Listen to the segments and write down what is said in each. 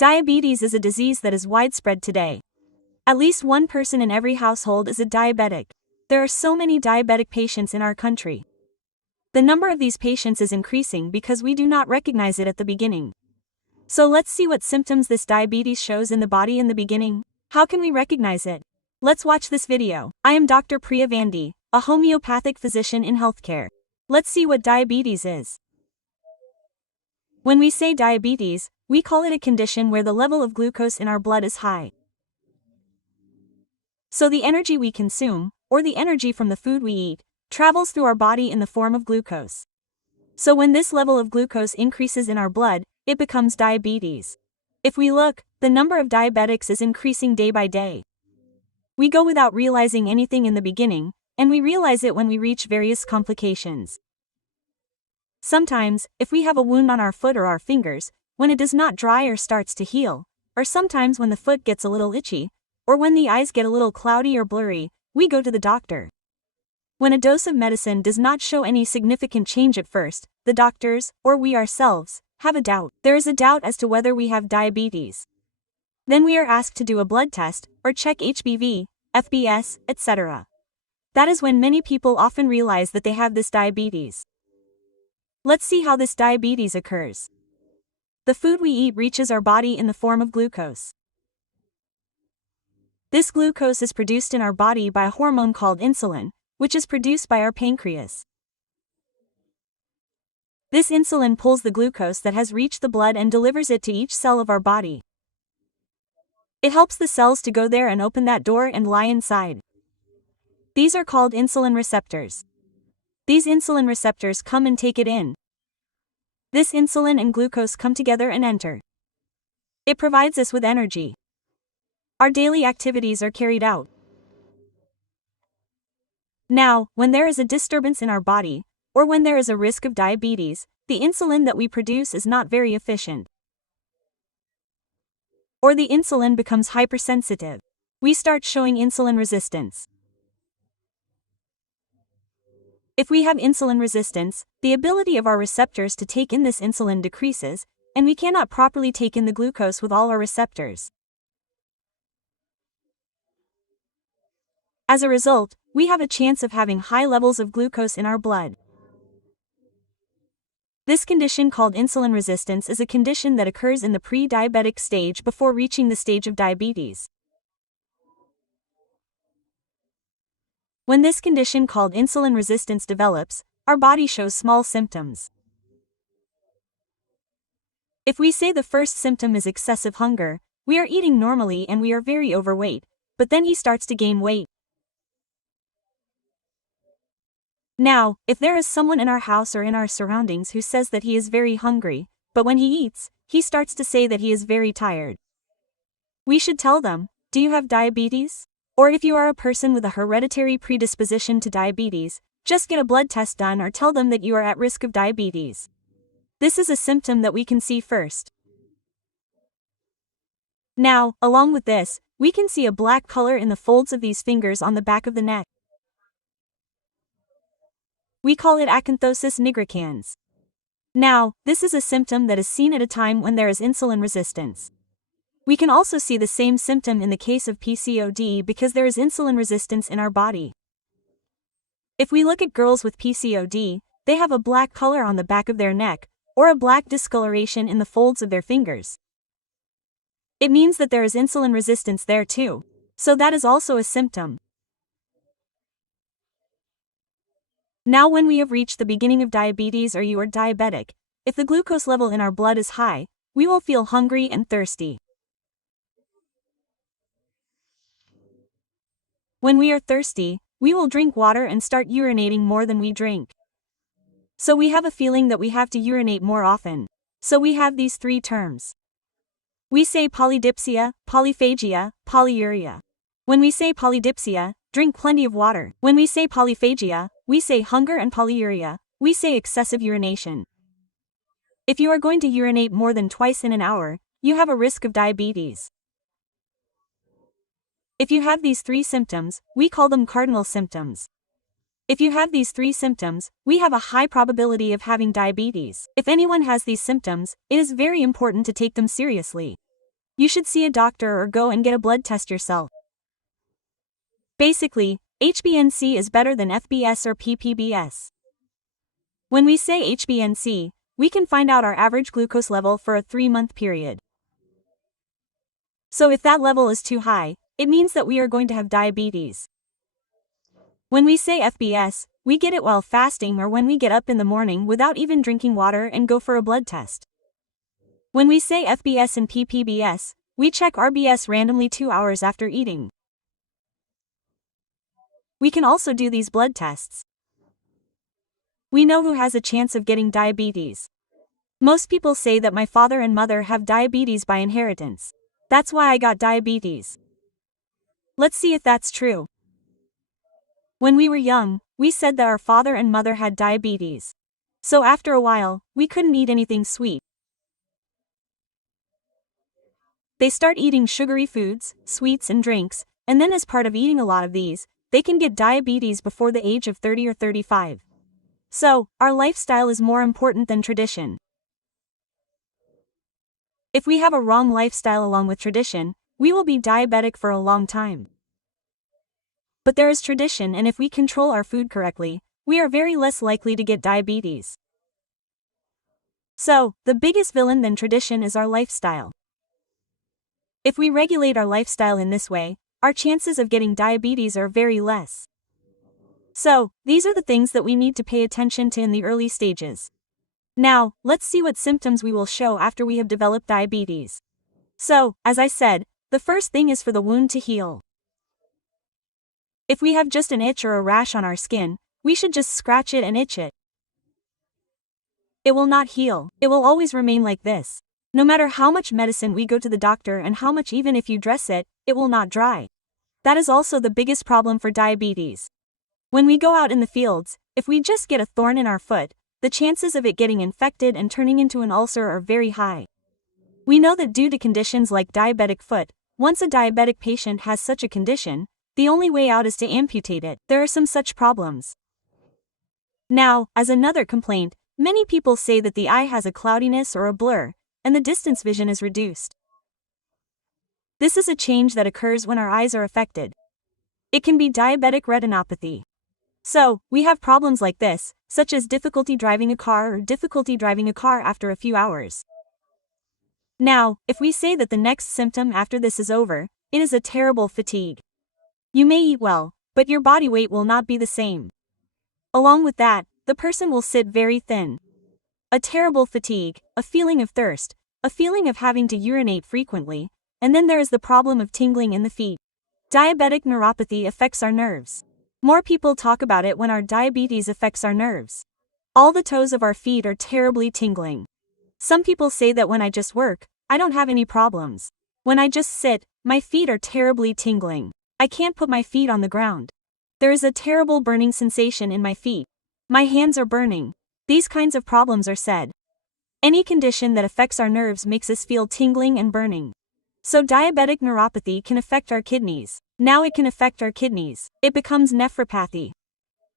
Diabetes is a disease that is widespread today. At least one person in every household is a diabetic. There are so many diabetic patients in our country. The number of these patients is increasing because we do not recognize it at the beginning. So let's see what symptoms this diabetes shows in the body in the beginning. How can we recognize it? Let's watch this video. I am Dr. Priya, a homeopathic physician in healthcare. Let's see what diabetes is. When we say diabetes, we call it a condition where the level of glucose in our blood is high. So the energy we consume, or the energy from the food we eat, travels through our body in the form of glucose. So when this level of glucose increases in our blood, it becomes diabetes. If we look, the number of diabetics is increasing day by day. We go without realizing anything in the beginning, and we realize it when we reach various complications. Sometimes, if we have a wound on our foot or our fingers, when it does not dry or starts to heal, or sometimes when the foot gets a little itchy, or when the eyes get a little cloudy or blurry, we go to the doctor. When a dose of medicine does not show any significant change at first, the doctors, or we ourselves, have a doubt. There is a doubt as to whether we have diabetes. Then we are asked to do a blood test, or check HbV, FBS, etc. That is when many people often realize that they have this diabetes. Let's see how this diabetes occurs. The food we eat reaches our body in the form of glucose. This glucose is produced in our body by a hormone called insulin, which is produced by our pancreas. This insulin pulls the glucose that has reached the blood and delivers it to each cell of our body. It helps the cells to go there and open that door and lie inside. These are called insulin receptors. These insulin receptors come and take it in. This insulin and glucose come together and enter. It provides us with energy. Our daily activities are carried out. Now, when there is a disturbance in our body, or when there is a risk of diabetes, the insulin that we produce is not very efficient. Or the insulin becomes hypersensitive. We start showing insulin resistance. If we have insulin resistance, the ability of our receptors to take in this insulin decreases, and we cannot properly take in the glucose with all our receptors. As a result, we have a chance of having high levels of glucose in our blood. This condition called insulin resistance is a condition that occurs in the pre-diabetic stage before reaching the stage of diabetes. When this condition called insulin resistance develops, our body shows small symptoms. If we say the first symptom is excessive hunger, we are eating normally and we are very overweight, but then he starts to gain weight. Now, if there is someone in our house or in our surroundings who says that he is very hungry, but when he eats, he starts to say that he is very tired, we should tell them, "Do you have diabetes?" Or if you are a person with a hereditary predisposition to diabetes, just get a blood test done or tell them that you are at risk of diabetes. This is a symptom that we can see first. Now, along with this, we can see a black color in the folds of these fingers on the back of the neck. We call it acanthosis nigricans. Now, this is a symptom that is seen at a time when there is insulin resistance. We can also see the same symptom in the case of PCOD because there is insulin resistance in our body. If we look at girls with PCOD, they have a black color on the back of their neck, or a black discoloration in the folds of their fingers. It means that there is insulin resistance there too, so that is also a symptom. Now when we have reached the beginning of diabetes or you are diabetic, if the glucose level in our blood is high, we will feel hungry and thirsty. When we are thirsty, we will drink water and start urinating more than we drink. So we have a feeling that we have to urinate more often. So we have these three terms. We say polydipsia, polyphagia, polyuria. When we say polydipsia, drink plenty of water. When we say polyphagia, we say hunger, and polyuria, we say excessive urination. If you are going to urinate more than twice in an hour, you have a risk of diabetes. If you have these three symptoms, we call them cardinal symptoms. If you have these three symptoms, we have a high probability of having diabetes. If anyone has these symptoms, it is very important to take them seriously. you should see a doctor or go and get a blood test yourself. Basically, HbA1c is better than FBS or ppbs. When we say HbA1c, we can find out our average glucose level for a 3-month period. So if that level is too high, it means that we are going to have diabetes. When we say FBS, we get it while fasting or when we get up in the morning without even drinking water and go for a blood test. When we say FBS and ppbs, we check RBS randomly 2 hours after eating. We can also do these blood tests. We know who has a chance of getting diabetes. Most people say that my father and mother have diabetes by inheritance. That's why I got diabetes. Let's see if that's true. When we were young, we said that our father and mother had diabetes. So after a while, we couldn't eat anything sweet. They start eating sugary foods, sweets and drinks, and then as part of eating a lot of these, they can get diabetes before the age of 30 or 35. So, our lifestyle is more important than tradition. If we have a wrong lifestyle along with tradition, we will be diabetic for a long time. But there is tradition, and if we control our food correctly, we are very less likely to get diabetes. So, the biggest villain than tradition is our lifestyle. If we regulate our lifestyle in this way, our chances of getting diabetes are very less. So, these are the things that we need to pay attention to in the early stages. Now, let's see what symptoms we will show after we have developed diabetes. So, as I said, the first thing is for the wound to heal. If we have just an itch or a rash on our skin, we should just scratch it and itch it. It will not heal, it will always remain like this. No matter how much medicine we go to the doctor and how much even if you dress it, it will not dry. That is also the biggest problem for diabetes. When we go out in the fields, if we just get a thorn in our foot, the chances of it getting infected and turning into an ulcer are very high. We know that due to conditions like diabetic foot, once a diabetic patient has such a condition, the only way out is to amputate it. There are some such problems. Now, as another complaint, many people say that the eye has a cloudiness or a blur, and the distance vision is reduced. This is a change that occurs when our eyes are affected. It can be diabetic retinopathy. So, we have problems like this, such as difficulty driving a car or difficulty driving a car after a few hours. Now, if we say that the next symptom after this is over, it is a terrible fatigue. You may eat well, but your body weight will not be the same. Along with that, the person will sit very thin. A terrible fatigue, a feeling of thirst, a feeling of having to urinate frequently, and then there is the problem of tingling in the feet. Diabetic neuropathy affects our nerves. More people talk about it when our diabetes affects our nerves. All the toes of our feet are terribly tingling. Some people say that when I just work, I don't have any problems. When I just sit, my feet are terribly tingling. I can't put my feet on the ground. There is a terrible burning sensation in my feet. My hands are burning. These kinds of problems are said. Any condition that affects our nerves makes us feel tingling and burning. So diabetic neuropathy can affect our kidneys. Now it can affect our kidneys. It becomes nephropathy.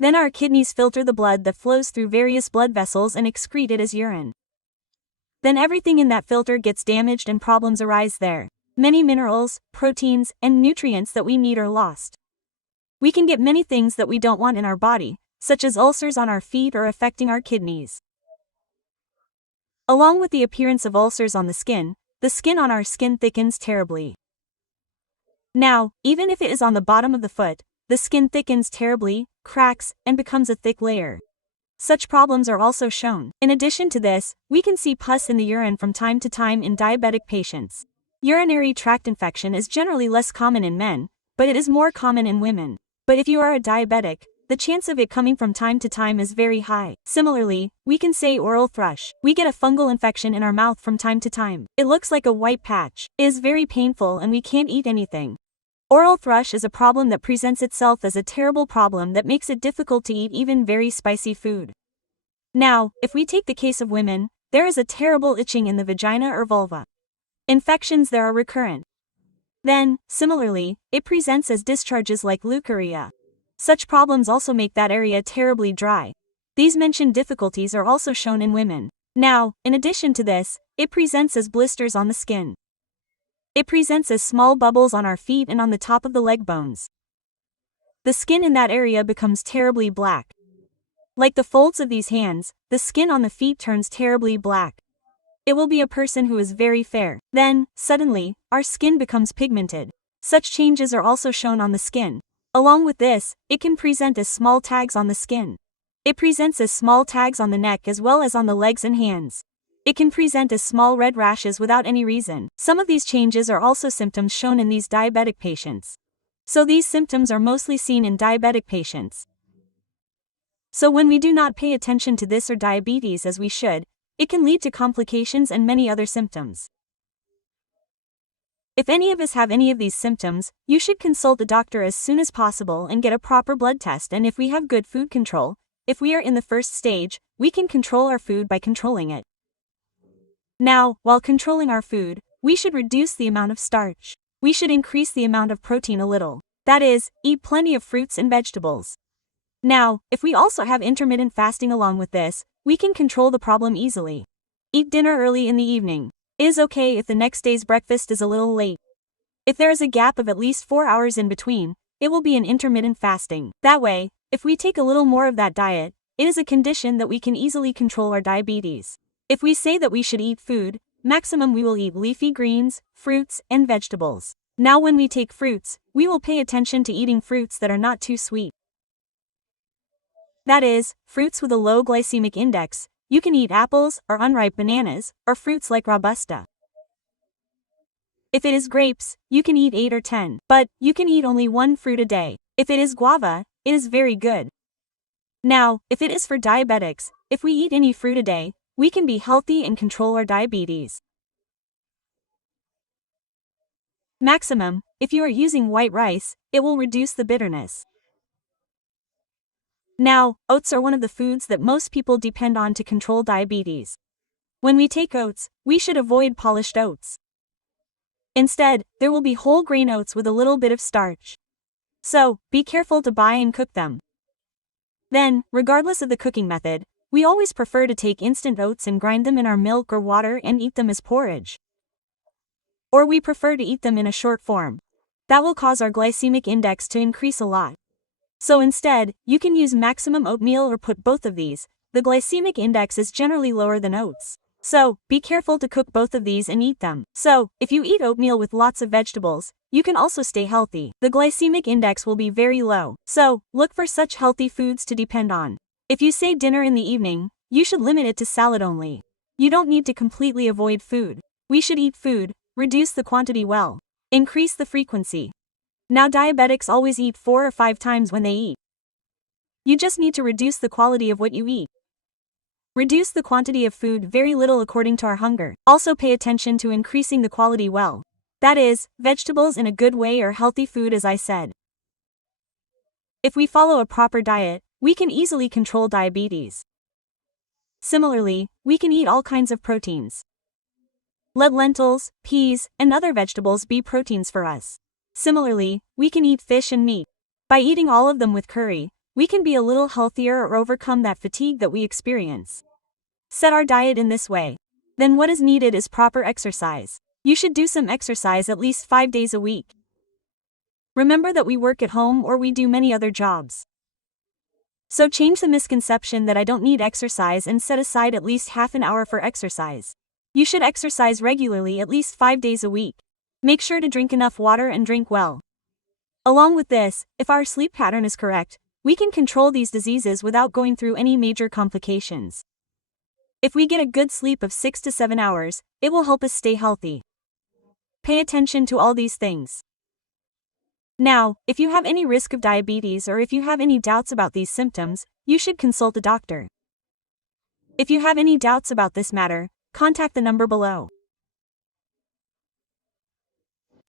Then our kidneys filter the blood that flows through various blood vessels and excrete it as urine. Then everything in that filter gets damaged and problems arise there. Many minerals, proteins, and nutrients that we need are lost. We can get many things that we don't want in our body, such as ulcers on our feet or affecting our kidneys. Along with the appearance of ulcers on the skin on our skin thickens terribly. Now, even if it is on the bottom of the foot, the skin thickens terribly, cracks, and becomes a thick layer. Such problems are also shown. In addition to this, we can see pus in the urine from time to time in diabetic patients. Urinary tract infection is generally less common in men, but it is more common in women. But if you are a diabetic, the chance of it coming from time to time is very high. Similarly, we can say oral thrush. We get a fungal infection in our mouth from time to time. It looks like a white patch. It is very painful and we can't eat anything. Oral thrush is a problem that presents itself as a terrible problem that makes it difficult to eat even very spicy food. Now, if we take the case of women, there is a terrible itching in the vagina or vulva. Infections there are recurrent. Then, similarly, it presents as discharges like leukorrhea. Such problems also make that area terribly dry. These mentioned difficulties are also shown in women. Now, in addition to this, it presents as blisters on the skin. It presents as small bubbles on our feet and on the top of the leg bones. The skin in that area becomes terribly black. Like the folds of these hands, the skin on the feet turns terribly black. It will be a person who is very fair. Then, suddenly, our skin becomes pigmented. Such changes are also shown on the skin. Along with this, it can present as small tags on the skin. It presents as small tags on the neck as well as on the legs and hands. It can present as small red rashes without any reason. Some of these changes are also symptoms shown in these diabetic patients. So these symptoms are mostly seen in diabetic patients. So when we do not pay attention to this or diabetes as we should, it can lead to complications and many other symptoms. If any of us have any of these symptoms, you should consult a doctor as soon as possible and get a proper blood test. And if we have good food control, if we are in the first stage, we can control our food by controlling it. Now, while controlling our food, we should reduce the amount of starch. We should increase the amount of protein a little. That is, eat plenty of fruits and vegetables. Now, if we also have intermittent fasting along with this, we can control the problem easily. Eat dinner early in the evening. It is okay if the next day's breakfast is a little late. If there is a gap of at least 4 hours in between, it will be an intermittent fasting. That way, if we take a little more of that diet, it is a condition that we can easily control our diabetes. If we say that we should eat food, maximum we will eat leafy greens, fruits, and vegetables. Now when we take fruits, we will pay attention to eating fruits that are not too sweet. That is, fruits with a low glycemic index. You can eat apples, or unripe bananas, or fruits like Robusta. If it is grapes, you can eat 8 or 10, but you can eat only 1 fruit a day. If it is guava, it is very good. Now, if it is for diabetics, if we eat any fruit a day, we can be healthy and control our diabetes. Maximum, if you are using white rice, it will reduce the bitterness. Now, oats are one of the foods that most people depend on to control diabetes. When we take oats, we should avoid polished oats. Instead, there will be whole grain oats with a little bit of starch. So, be careful to buy and cook them. Then, regardless of the cooking method, we always prefer to take instant oats and grind them in our milk or water and eat them as porridge. Or we prefer to eat them in a short form. That will cause our glycemic index to increase a lot. So instead, you can use maximum oatmeal or put both of these. The glycemic index is generally lower than oats. So, be careful to cook both of these and eat them. So, if you eat oatmeal with lots of vegetables, you can also stay healthy. The glycemic index will be very low. So, look for such healthy foods to depend on. If you say dinner in the evening, you should limit it to salad only. You don't need to completely avoid food. We should eat food, reduce the quantity well, increase the frequency. Now diabetics always eat 4 or 5 times when they eat. You just need to reduce the quality of what you eat. Reduce the quantity of food very little according to our hunger. Also pay attention to increasing the quality well. That is, vegetables in a good way or healthy food as I said. If we follow a proper diet, we can easily control diabetes. Similarly, we can eat all kinds of proteins. Let lentils, peas, and other vegetables be proteins for us. Similarly, we can eat fish and meat. By eating all of them with curry, we can be a little healthier or overcome that fatigue that we experience. Set our diet in this way. Then what is needed is proper exercise. You should do some exercise at least 5 days a week. Remember that we work at home or we do many other jobs. So change the misconception that I don't need exercise and set aside at least half an hour for exercise. You should exercise regularly at least 5 days a week. Make sure to drink enough water and drink well. Along with this, if our sleep pattern is correct, we can control these diseases without going through any major complications. If we get a good sleep of 6 to 7 hours, it will help us stay healthy. Pay attention to all these things. Now, if you have any risk of diabetes or if you have any doubts about these symptoms, you should consult a doctor. If you have any doubts about this matter, contact the number below.